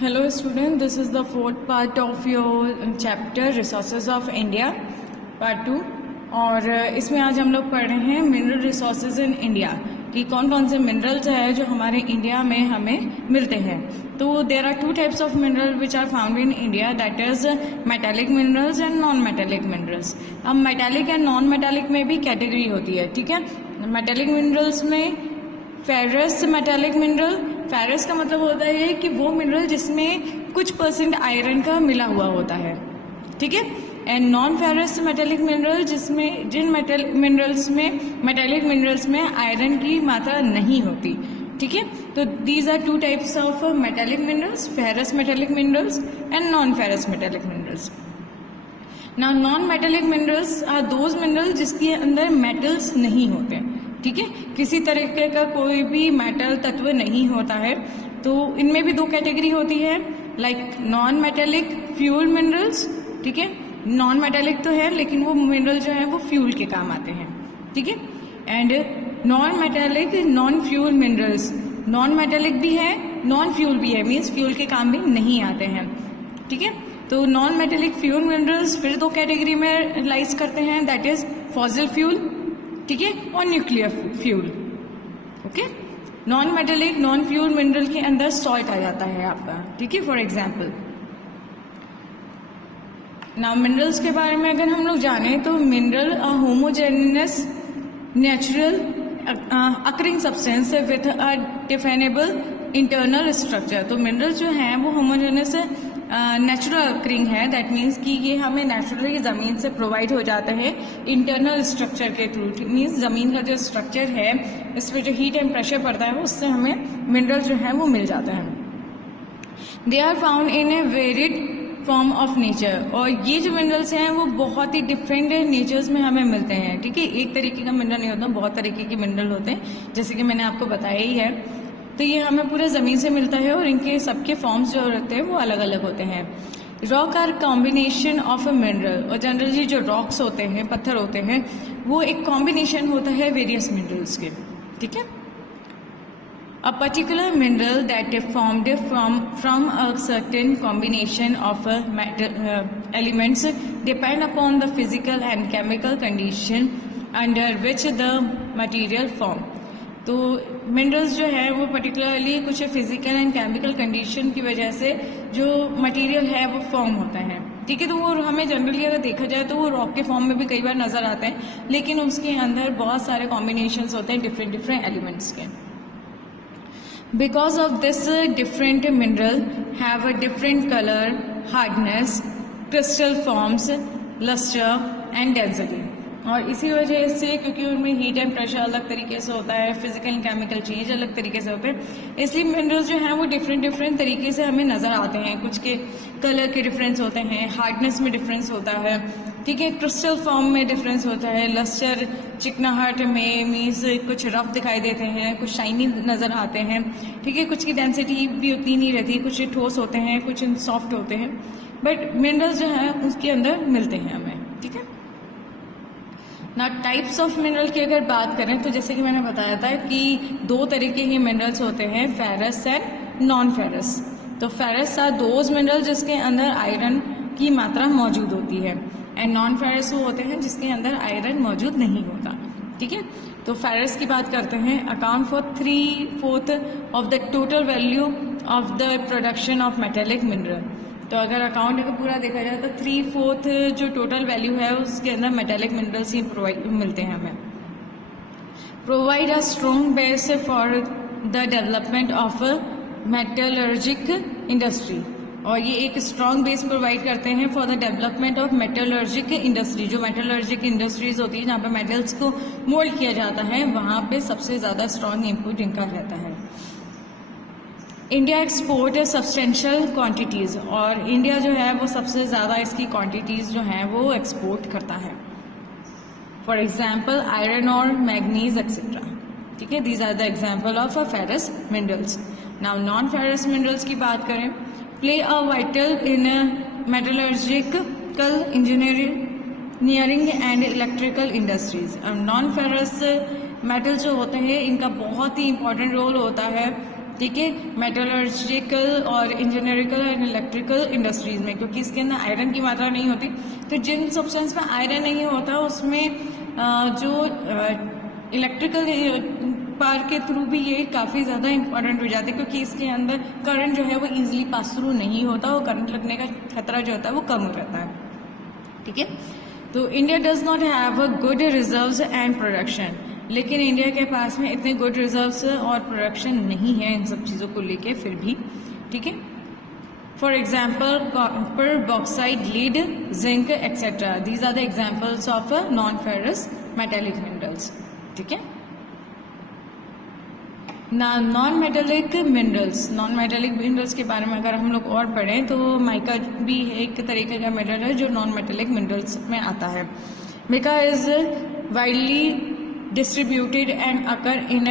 Hello student, this is the fourth part of your chapter Resources of India part 2 और इसमें आज हम लोग पढ़ रहे हैं मिनरल रिसोर्सेज इन इंडिया कि कौन कौन से मिनरल्स है जो हमारे इंडिया में हमें मिलते हैं। तो there are two types of mineral which are found in India, that is metallic minerals and non metallic minerals. अब मेटालिक एंड नॉन मेटालिक में भी कैटेगरी होती है, ठीक है। मेटालिक मिनरल्स में फेरस मेटालिक मिनरल, फेरस का मतलब होता है कि वो मिनरल जिसमें कुछ % आयरन का मिला हुआ होता है, ठीक है। And non ferrous metallic mineral जिसमें जिन मेटालिक मिनरल्स में आयरन की मात्रा नहीं होती, ठीक है। तो these are two types of metallic minerals, ferrous metallic minerals and non ferrous metallic minerals. Now non metallic minerals are those mineral जिसके अंदर मेटल्स नहीं होते, ठीक है। किसी तरीके का कोई भी मेटल तत्व नहीं होता है। तो इनमें भी दो कैटेगरी होती है, like non metallic fuel minerals, ठीक है। नॉन मेटालिक तो है लेकिन वो मिनरल जो है वो फ्यूल के काम आते हैं, ठीक है। And non metallic non fuel minerals, non metallic भी है नॉन फ्यूल भी है, मीन्स फ्यूल के काम भी नहीं आते हैं, ठीक है। तो नॉन मेटालिक फ्यूल मिनरल्स फिर दो कैटेगरी में लाइज करते हैं, दैट इज फॉसिल फ्यूल, ठीक है, और nuclear fuel, okay. Non metallic non fuel mineral के अंदर सॉल्ट आ जाता है आपका, ठीक है। फॉर एग्जाम्पल नाउ मिनरल्स के बारे में अगर हम लोग जाने तो mineral homogeneous natural occurring substance with a definable internal structure. तो मिनरल्स जो हैं वो होमोजेनियस नेचुरल अकरिंग है, दैट मीन्स कि ये हमें नेचुरली ज़मीन से प्रोवाइड हो जाता है इंटरनल स्ट्रक्चर के थ्रू, मीन्स ज़मीन का जो स्ट्रक्चर है इस पर जो हीट एंड प्रेशर पड़ता है उससे हमें मिनरल जो है वो मिल जाता है। They are found in a varied form of nature, और ये जो मिनरल्स हैं वो बहुत ही डिफरेंट नेचर्स में हमें मिलते हैं, ठीक है। एक तरीके का मिनरल नहीं होता, बहुत तरीके के मिनरल होते हैं, जैसे कि मैंने आपको बताया ही है। तो ये हमें पूरे ज़मीन से मिलता है और इनके सबके फॉर्म्स जो होते हैं वो अलग अलग होते हैं। Rock are combination of a mineral, और जनरली जो रॉक्स होते हैं, पत्थर होते हैं, वो एक कॉम्बिनेशन होता है वेरियस मिनरल्स के, ठीक है। A particular mineral that is formed from a certain combination of elements depend upon the physical and chemical condition under which the material form। तो मिनरल्स जो है वो पर्टिकुलरली कुछ फिजिकल एंड केमिकल कंडीशन की वजह से जो मटेरियल है वो फॉर्म होता है, ठीक है। तो वो हमें जनरली अगर देखा जाए तो वो रॉक के फॉर्म में भी कई बार नजर आते हैं, लेकिन उसके अंदर बहुत सारे कॉम्बिनेशंस होते हैं डिफरेंट डिफरेंट एलिमेंट्स के। Because of this different mineral have a different color, hardness, crystal forms, luster and density। और इसी वजह से क्योंकि उनमें हीट एंड प्रेशर अलग तरीके से होता है, फिजिकल एंड केमिकल चेंज अलग तरीके से होते हैं, इसलिए मिनरल्स जो हैं वो डिफरेंट डिफरेंट तरीके से हमें नज़र आते हैं। कुछ के कलर के डिफरेंस होते हैं, हार्डनेस में डिफरेंस होता है, ठीक है, क्रिस्टल फॉर्म में डिफरेंस होता है, लस्टर चिकनाहट में मीन्स कुछ रफ दिखाई देते हैं, कुछ शाइनी नज़र आते हैं, ठीक है। कुछ की डेंसिटी भी उतनी नहीं रहती, कुछ ठोस होते हैं, कुछ सॉफ्ट होते हैं, बट मिनरल्स जो हैं उसके अंदर मिलते हैं हमें, ठीक है ना। टाइप्स ऑफ मिनरल की अगर बात करें तो जैसे कि मैंने बताया था कि दो तरीके के मिनरल्स होते हैं, फेरस एंड नॉन फेरस। तो फेरस आर दोज मिनरल जिसके अंदर आयरन की मात्रा मौजूद होती है, एंड नॉन फेरस वो होते हैं जिसके अंदर आयरन मौजूद नहीं होता, ठीक है। तो फेरस की बात करते हैं, account for 3/4 of the total value of the production of metallic mineral. तो अगर अकाउंट अगर पूरा देखा जाए तो 3/4 जो टोटल वैल्यू है उसके अंदर मेटेलिक मिनरल्स ही मिलते हैं हमें। Provide a strong base for the development of metallurgic industry, और ये एक स्ट्रॉन्ग बेस प्रोवाइड करते हैं for the development of metallurgic industry. जो मेटलर्जिक इंडस्ट्रीज होती है जहाँ पे मेटल्स को मोल्ड किया जाता है वहाँ पे सबसे ज़्यादा स्ट्रॉन्ग इनपुट इनका रहता है। इंडिया एक्सपोर्ट सब्सटेंशियल क्वांटिटीज़, और इंडिया जो है वो सबसे ज़्यादा इसकी क्वांटिटीज़ जो हैं वो एक्सपोर्ट करता है। फॉर एग्जांपल आयरन और मैग्नीज एक्सेट्रा, ठीक है। These are the example of a ferrous minerals. Now non ferrous minerals की बात करें, play a vital in metallurgical engineering and electrical industries. Non ferrous metal जो होते हैं इनका बहुत ही इंपॉर्टेंट रोल होता है ठीक है, मेटलर्जिकल और इंजीनियरिकल एंड इलेक्ट्रिकल इंडस्ट्रीज में, क्योंकि इसके अंदर आयरन की मात्रा नहीं होती। तो जिन सब्सटेंस में आयरन नहीं होता उसमें जो इलेक्ट्रिकल पावर के थ्रू भी ये काफ़ी ज़्यादा इंपॉर्टेंट हो जाती है, क्योंकि इसके अंदर करंट जो है वो ईजिली पास थ्रू नहीं होता और करंट लगने का खतरा जो होता है वो कम रहता है। ठीक है, तो India does not have a good reserves and production, लेकिन इंडिया के पास में इतने गुड रिजर्व्स और प्रोडक्शन नहीं है इन सब चीज़ों को लेके फिर भी। ठीक है, for example copper, bauxite, lead, zinc etcetera, these are the examples of non ferrous metallic minerals. ठीक है, non metallic minerals, non metallic minerals के बारे में अगर हम लोग और पढ़ें तो माइका भी एक तरीके का मिनरल है जो नॉन मेटेलिक मिनरल्स में आता है। Mica is widely distributed and occur in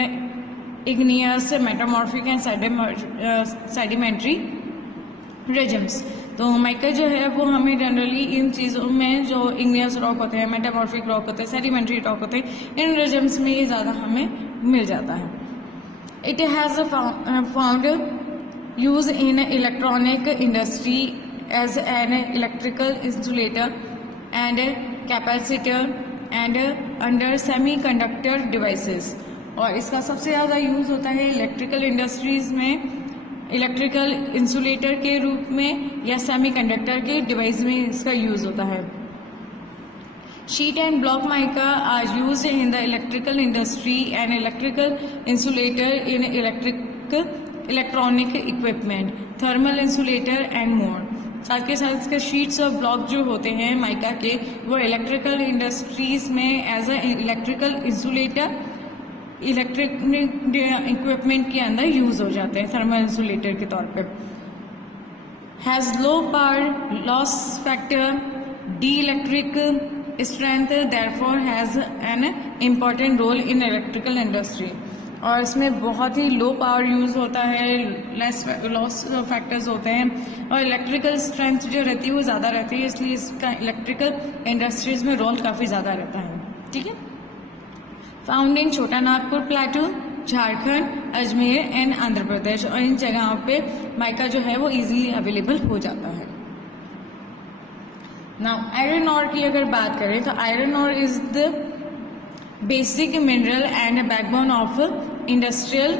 igneous, metamorphic and sedimentary regimes. तो माइका जो है वो हमें जनरली इन चीज़ों में जो इग्नियस रॉक होते हैं, मेटामॉर्फिक रॉक होते हैं, सेडिमेंट्री रॉक होते हैं, इन रेजिम्स में ये ज़्यादा हमें मिल जाता है। It has found use in electronic industry as an electrical insulator and capacitor and under semiconductor devices। और इसका सबसे ज़्यादा यूज़ होता है इलेक्ट्रिकल इंडस्ट्रीज में, इलेक्ट्रिकल इंसुलेटर के रूप में या सेमीकंडक्टर के डिवाइस में इसका यूज़ होता है। Sheet and block mica are used in the electrical industry and electrical insulator in electronic equipment, thermal insulator and more। साथ के साथ इसके शीट्स और ब्लॉक जो होते हैं माइका के वो इलेक्ट्रिकल इंडस्ट्रीज में as a electrical insulator, electric equipment के अंदर यूज हो जाते हैं थर्मल इंसुलेटर के तौर पे। Has low power loss factor, D electric strength, therefore has an important role in electrical industry। और इसमें बहुत ही लो पावर यूज़ होता है, लेस लॉस फैक्टर्स होते हैं और इलेक्ट्रिकल स्ट्रेंथ जो रहती है वो ज़्यादा रहती है, इसलिए इसका इलेक्ट्रिकल इंडस्ट्रीज में रोल काफ़ी ज़्यादा रहता है। ठीक है, फाउंड इन छोटा नागपुर प्लेटू, झारखंड, अजमेर एंड आंध्र प्रदेश, और इन जगहों पे माइका जो है वो इजीली अवेलेबल हो जाता है। नाउ आयरन ओर की अगर बात करें तो iron ore is the basic mineral and backbone of industrial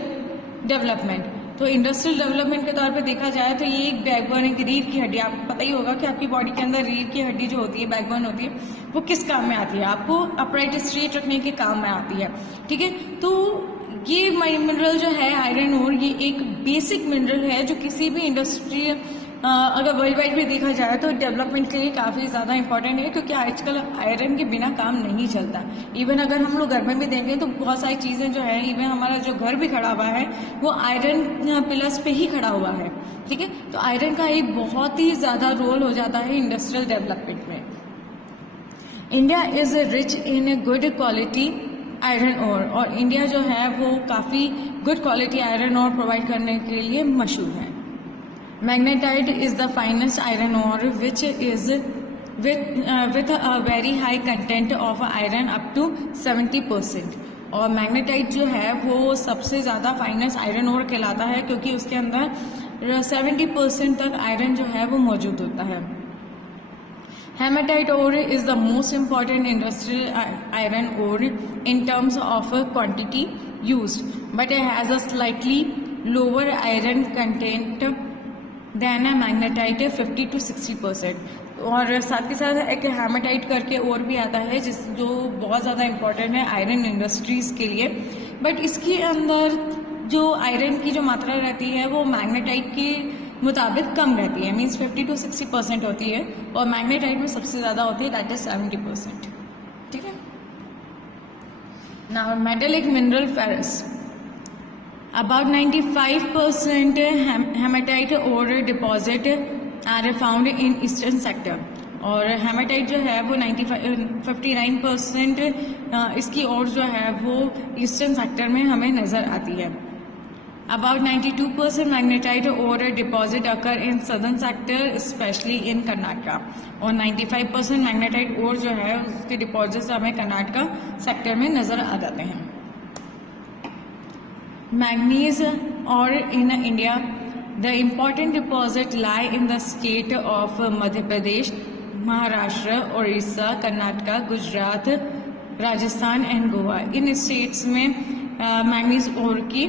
development. तो इंडस्ट्रियल डेवलपमेंट के तौर पे देखा जाए तो ये एक बैकबोन, एक रीढ़ की हड्डी, आपको पता ही होगा कि आपकी बॉडी के अंदर रीढ़ की हड्डी जो होती है, बैकबोन होती है, वो किस काम में आती है, आपको अपराइट स्ट्रेट रखने के काम में आती है। ठीक है, तो ये मिनरल जो है आयरन ओर, ये एक बेसिक मिनरल है जो किसी भी इंडस्ट्री अगर वर्ल्ड वाइड भी देखा जाए तो डेवलपमेंट के लिए काफ़ी ज़्यादा इंपॉर्टेंट है, क्योंकि आजकल आयरन के बिना काम नहीं चलता। इवन अगर हम लोग घर में भी देखें तो बहुत सारी चीज़ें जो है, इवन हमारा जो घर भी खड़ा हुआ है वो आयरन पिलर्स पे ही खड़ा हुआ है। ठीक है, तो आयरन का एक बहुत ही ज़्यादा रोल हो जाता है इंडस्ट्रियल डेवलपमेंट में। India is rich in good quality iron ore, और इंडिया जो है वो काफ़ी good quality iron ore provide करने के लिए मशहूर है। Magnetite is the finest iron ore which is with a very high content of iron up to 70%। और मैग्नेटाइट जो है वो सबसे ज़्यादा फाइनेस्ट आयरन ओर कहलाता है, क्योंकि उसके अंदर 70% तक आयरन जो है वो मौजूद होता है। Hematite ore is the most important industrial iron ore in terms of quantity used, but it has a slightly lower iron content than a magnetite 50 to 60%। और साथ के साथ एक हेमेटाइट करके और भी आता है जो बहुत ज़्यादा इम्पॉर्टेंट है आयरन इंडस्ट्रीज़ के लिए, बट इसके अंदर जो आयरन की जो मात्रा रहती है वो मैग्नेटाइट के मुताबिक कम रहती है, मीन्स 50 to 60% होती है, और मैग्नेटाइट में सबसे ज़्यादा होती है, दैट इज 70%। ठीक है, now metallic mineral ferrous, about 95% hematite और deposit are found in eastern sector, और हेमेटाइट जो है वो 59% इसकी और जो है वो ईस्टर्न सेक्टर में हमें नज़र आती है। अबाउट 92% मैग्नेटाइट और deposit occur in southern sector specially in Karnataka, और 95% मैग्नेटाइट और जो है उसके डिपॉजिट्स हमें कर्नाटका सेक्टर में नज़र आ जाते हैं। Manganese ore in India the important deposit lie in the state of Madhya Pradesh, Maharashtra, Orissa, Karnataka, Gujarat, Rajasthan and Goa. इन स्टेट्स में मैग्नीज ओर की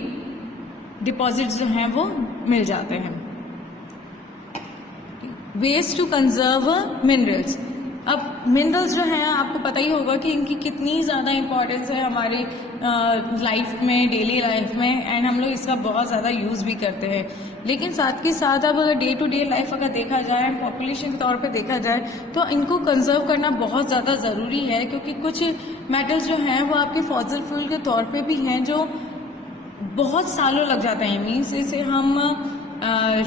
डिपॉजिट्स जो हैं वो मिल जाते हैं। Ways to conserve minerals. अब मिनरल्स जो हैं आपको पता ही होगा कि इनकी कितनी ज़्यादा इम्पोर्टेंस है हमारी लाइफ में, डेली लाइफ में, एंड हम लोग इसका बहुत ज़्यादा यूज़ भी करते हैं। लेकिन साथ के साथ अब अगर डे टू डे लाइफ अगर देखा जाए, पॉपुलेशन के तौर पे देखा जाए, तो इनको कंजर्व करना बहुत ज़्यादा ज़रूरी है, क्योंकि कुछ मेटल्स जो हैं वो आपके फॉसिल फ्यूल के तौर पे भी हैं जो बहुत सालों लग जाते हैं। मीन्स इसे हम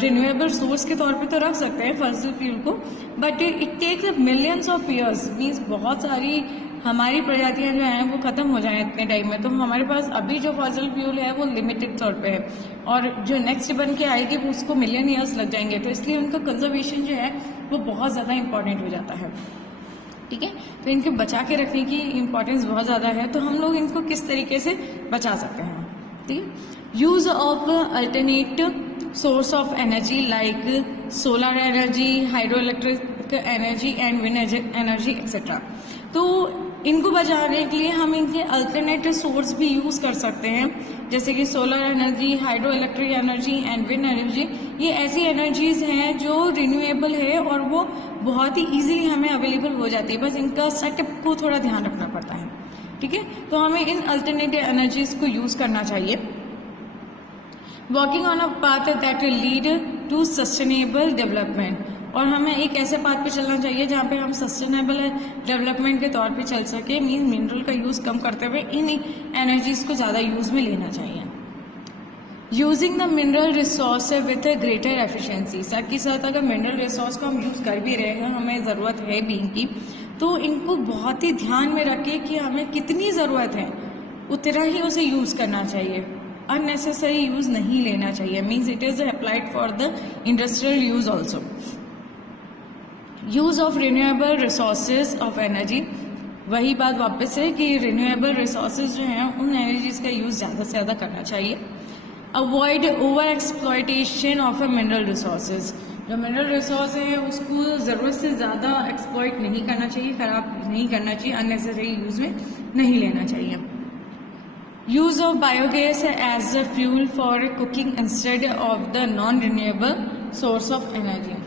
रिन्यूएबल सोर्स के तौर पे तो रख सकते हैं फॉसिल फ्यूल को, but it takes millions of years. Means बहुत सारी हमारी प्रजातियां जो हैं वो ख़त्म हो जाएं इतने टाइम में। तो हमारे पास अभी जो फॉसिल फ्यूल है वो लिमिटेड तौर पे है, और जो नेक्स्ट बन के आएगी वो उसको मिलियन ईयर्स लग जाएंगे। तो इसलिए उनका कंजर्वेशन जो है वो बहुत ज़्यादा इंपॉर्टेंट हो जाता है। ठीक है, तो इनको बचा के रखने की इम्पोर्टेंस बहुत ज़्यादा है। तो हम लोग इनको किस तरीके से बचा सकते हैं? ठीक है, use of alternate source of energy like solar energy, hydro electric energy and wind energy etcetera. तो इनको बचाने के लिए हम इनके अल्टरनेट सोर्स भी यूज़ कर सकते हैं, जैसे कि solar energy, hydro electric energy and wind energy. ये ऐसी एनर्जीज हैं जो रिन्यूएबल है और वो बहुत ही ईजिली हमें अवेलेबल हो जाती है, बस इनका सेटअप को थोड़ा ध्यान रखना पड़ता है। ठीक है, तो हमें इन अल्टरनेटिव एनर्जीज को यूज़ करना चाहिए। Working on a path that lead to sustainable development, और हमें एक ऐसे पाथ पे चलना चाहिए जहाँ पे हम सस्टेनेबल डेवलपमेंट के तौर पे चल सके। मीन मिनरल का यूज़ कम करते हुए इन एनर्जीज को ज़्यादा यूज़ में लेना चाहिए। Using the mineral resource with greater efficiency. साथ ही साथ अगर मिनरल रिसोर्स को हम यूज़ कर भी रहे हैं, हमें ज़रूरत है भी इनकी, तो इनको बहुत ही ध्यान में रखें कि हमें कितनी ज़रूरत है उतना ही उसे यूज़ करना चाहिए। अननेसेसरी यूज़ नहीं लेना चाहिए। Means it is applied for the industrial use also. Use of renewable resources of energy. वही बात वापस है कि रिन्यूएबल रिसोर्सेज जो हैं उन एनर्जीज का यूज़ ज़्यादा से ज़्यादा करना चाहिए। Avoid over exploitation of a mineral resources. जो मिनरल रिसोर्स है उसको ज़रूरत से ज़्यादा एक्सप्लॉयट नहीं करना चाहिए, ख़राब नहीं करना चाहिए, अननेसेसरी यूज़ में नहीं लेना चाहिए। Use of biogas as a fuel for cooking instead of the non renewable source of energy.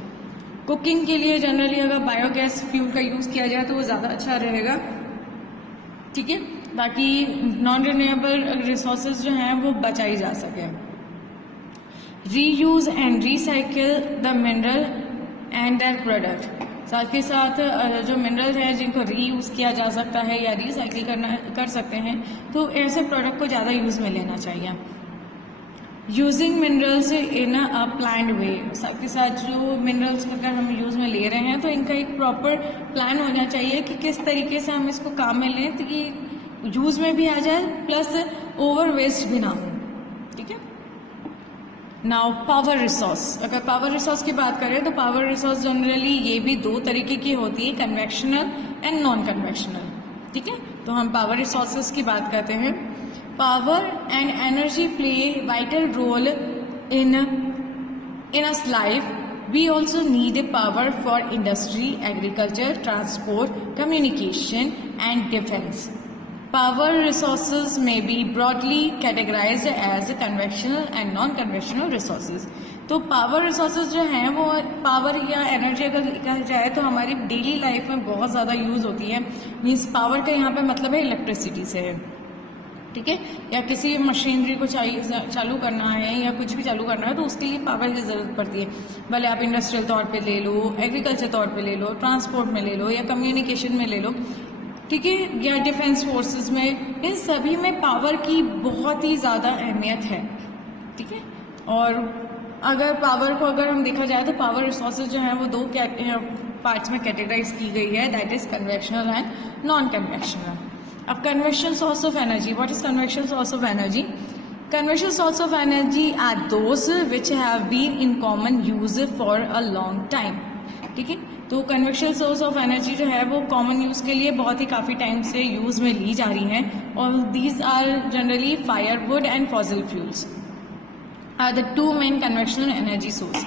Cooking के लिए जनरली अगर बायोगैस फ्यूल का यूज़ किया जाए तो वो ज़्यादा अच्छा रहेगा। ठीक है, ताकि नॉन रिन्यूएबल रिसोर्सेज जो हैं वो बचाई जा सके। Reuse and recycle the mineral and their product. साथ ही साथ जो मिनरल है जिनको रीयूज़ किया जा सकता है या रिसाइकिल कर सकते हैं, तो ऐसे प्रोडक्ट को ज़्यादा यूज़ में लेना चाहिए। Using minerals in a planned way. साथ ही साथ जो मिनरल्स अगर हम यूज़ में ले रहे हैं तो इनका एक प्रॉपर प्लान होना चाहिए कि किस तरीके से हम इसको काम में लें ताकि यूज़ में भी आ जाए प्लस ओवर वेस्ट भी ना हो। ठीक है, नाउ पावर रिसोर्स। अगर पावर रिसोर्स की बात करें तो पावर रिसोर्स जनरली ये भी दो तरीके की होती है, कन्वेक्शनल एंड नॉन कन्वेक्शनल। ठीक है, तो हम पावर रिसोर्सेज की बात करते हैं। Power and energy play vital role in us life. We also need power for industry, agriculture, transport, communication and defence. Power resources may be broadly categorized as conventional and non-conventional resources. तो power resources जो हैं वो power या energy अगर लिखा जाए तो हमारी डेली लाइफ में बहुत ज़्यादा यूज़ होती है। मीन्स पावर का यहाँ पे मतलब है इलेक्ट्रिसिटी से है। ठीक है, या किसी मशीनरी को चालू करना है या कुछ भी चालू करना है तो उसके लिए पावर की ज़रूरत पड़ती है। भले आप इंडस्ट्रियल तौर पे ले लो, एग्रीकल्चर तौर पे ले लो, ट्रांसपोर्ट में ले लो या कम्युनिकेशन में ले लो। ठीक है, या डिफेंस फोर्सेस में, इन सभी में पावर की बहुत ही ज़्यादा अहमियत है। ठीक है, और अगर पावर को अगर हम देखा जाए तो पावर रिसोर्सेज जो हैं वो दो पार्ट्स में कैटेगराइज की गई है, that is conventional and non conventional. अब conventional source of energy. What is conventional source of energy? Conventional source of energy are those which have been in common use for a long time. ठीक है, तो convectional source of energy जो है वो common use के लिए बहुत ही काफ़ी टाइम से यूज़ में ली जा रही है। और these are generally firewood and fossil fuels are the two main conventional energy source.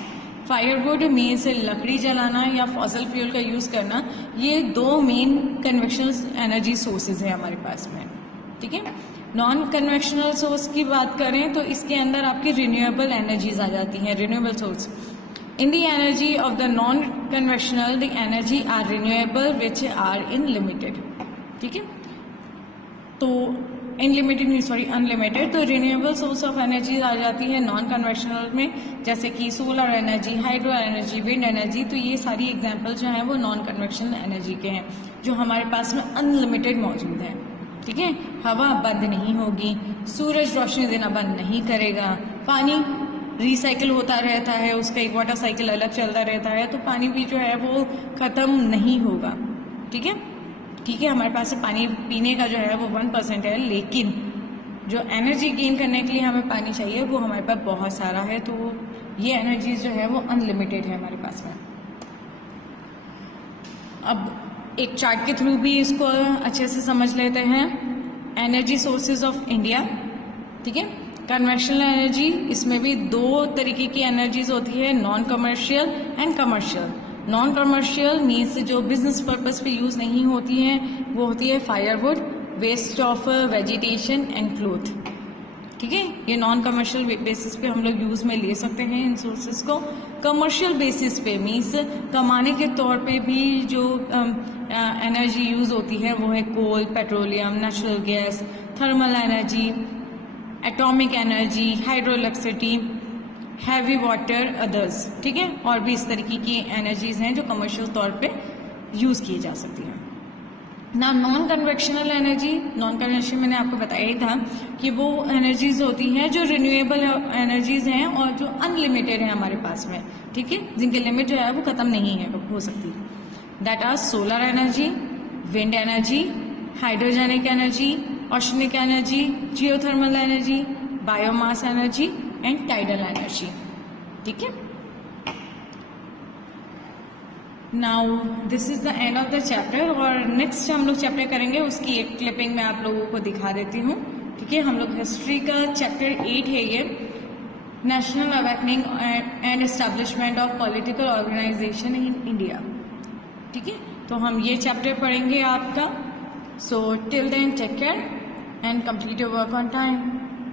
Firewood means लकड़ी जलाना या फॉसल फ्यूल का यूज़ करना, ये दो मेन कन्वेक्शनल एनर्जी सोर्सेज है हमारे पास में, ठीक है। नॉन कन्वेक्शनल सोर्स की बात करें तो इसके अंदर आपकी रिन्यूएबल एनर्जीज आ जाती हैं, renewable source. In the energy of the non conventional the energy are renewable which are in limited, ठीक है। तो अनलिमिटेड, तो रिन्यूएबल सोर्स ऑफ एनर्जी आ जाती है नॉन कन्वेंशनल में, जैसे कि solar energy, hydro energy, wind energy. तो ये सारी एग्जांपल जो हैं वो नॉन कन्वेंशनल एनर्जी के हैं, जो हमारे पास में अनलिमिटेड मौजूद है, ठीक है। हवा बंद नहीं होगी, सूरज रोशनी देना बंद नहीं करेगा, पानी रिसाइकिल होता रहता है, उसका एक वाटर साइकिल अलग चलता रहता है, तो पानी भी जो है वो ख़त्म नहीं होगा, ठीक है। हमारे पास पानी पीने का जो है वो 1% है, लेकिन जो एनर्जी गेन करने के लिए हमें पानी चाहिए वो हमारे पास बहुत सारा है, तो ये एनर्जीज जो है वो अनलिमिटेड है हमारे पास में। अब एक चार्ट के थ्रू भी इसको अच्छे से समझ लेते हैं। एनर्जी सोर्सेज ऑफ इंडिया, ठीक है। कन्वेंशनल एनर्जी, इसमें भी दो तरीके की एनर्जीज होती है, non commercial and commercial. Non commercial means जो बिजनेस पर्पस पे यूज़ नहीं होती हैं, वो होती है firewood, waste of vegetation and cloth, ठीक है। ये नॉन कमर्शियल बेसिस पे हम लोग यूज़ में ले सकते हैं इन सोर्सेज को। कमर्शियल बेसिस पे मीन्स कमाने के तौर पे भी जो एनर्जी यूज़ होती है वो है coal, petroleum, natural gas, thermal energy, atomic energy, hydro electricity, heavy water, others, ठीक है। और भी इस तरीके की एनर्जीज हैं जो कमर्शियल तौर पे यूज़ की जा सकती हैं ना। Non convectional energy, non convectional मैंने आपको बताया ही था कि वो एनर्जीज होती हैं जो रिन्यूएबल एनर्जीज हैं और जो अनलिमिटेड है हमारे पास में, ठीक है, जिनके लिमिट जो है वो ख़त्म नहीं है हो सकती। That are solar energy, wind energy, hydrogenic energy, oceanic energy, geothermal energy, biomass energy and tidal energy, ठीक है। Now this is the end of the chapter, और नेक्स्ट हम लोग चैप्टर करेंगे, उसकी एक क्लिपिंग मैं आप लोगों को दिखा देती हूँ, ठीक है। हम लोग हिस्ट्री का चैप्टर 8 है ये, national awakening and establishment of political organisation in India, ठीक है। तो हम ये चैप्टर पढ़ेंगे आपका। So till then take care and complete your work on time.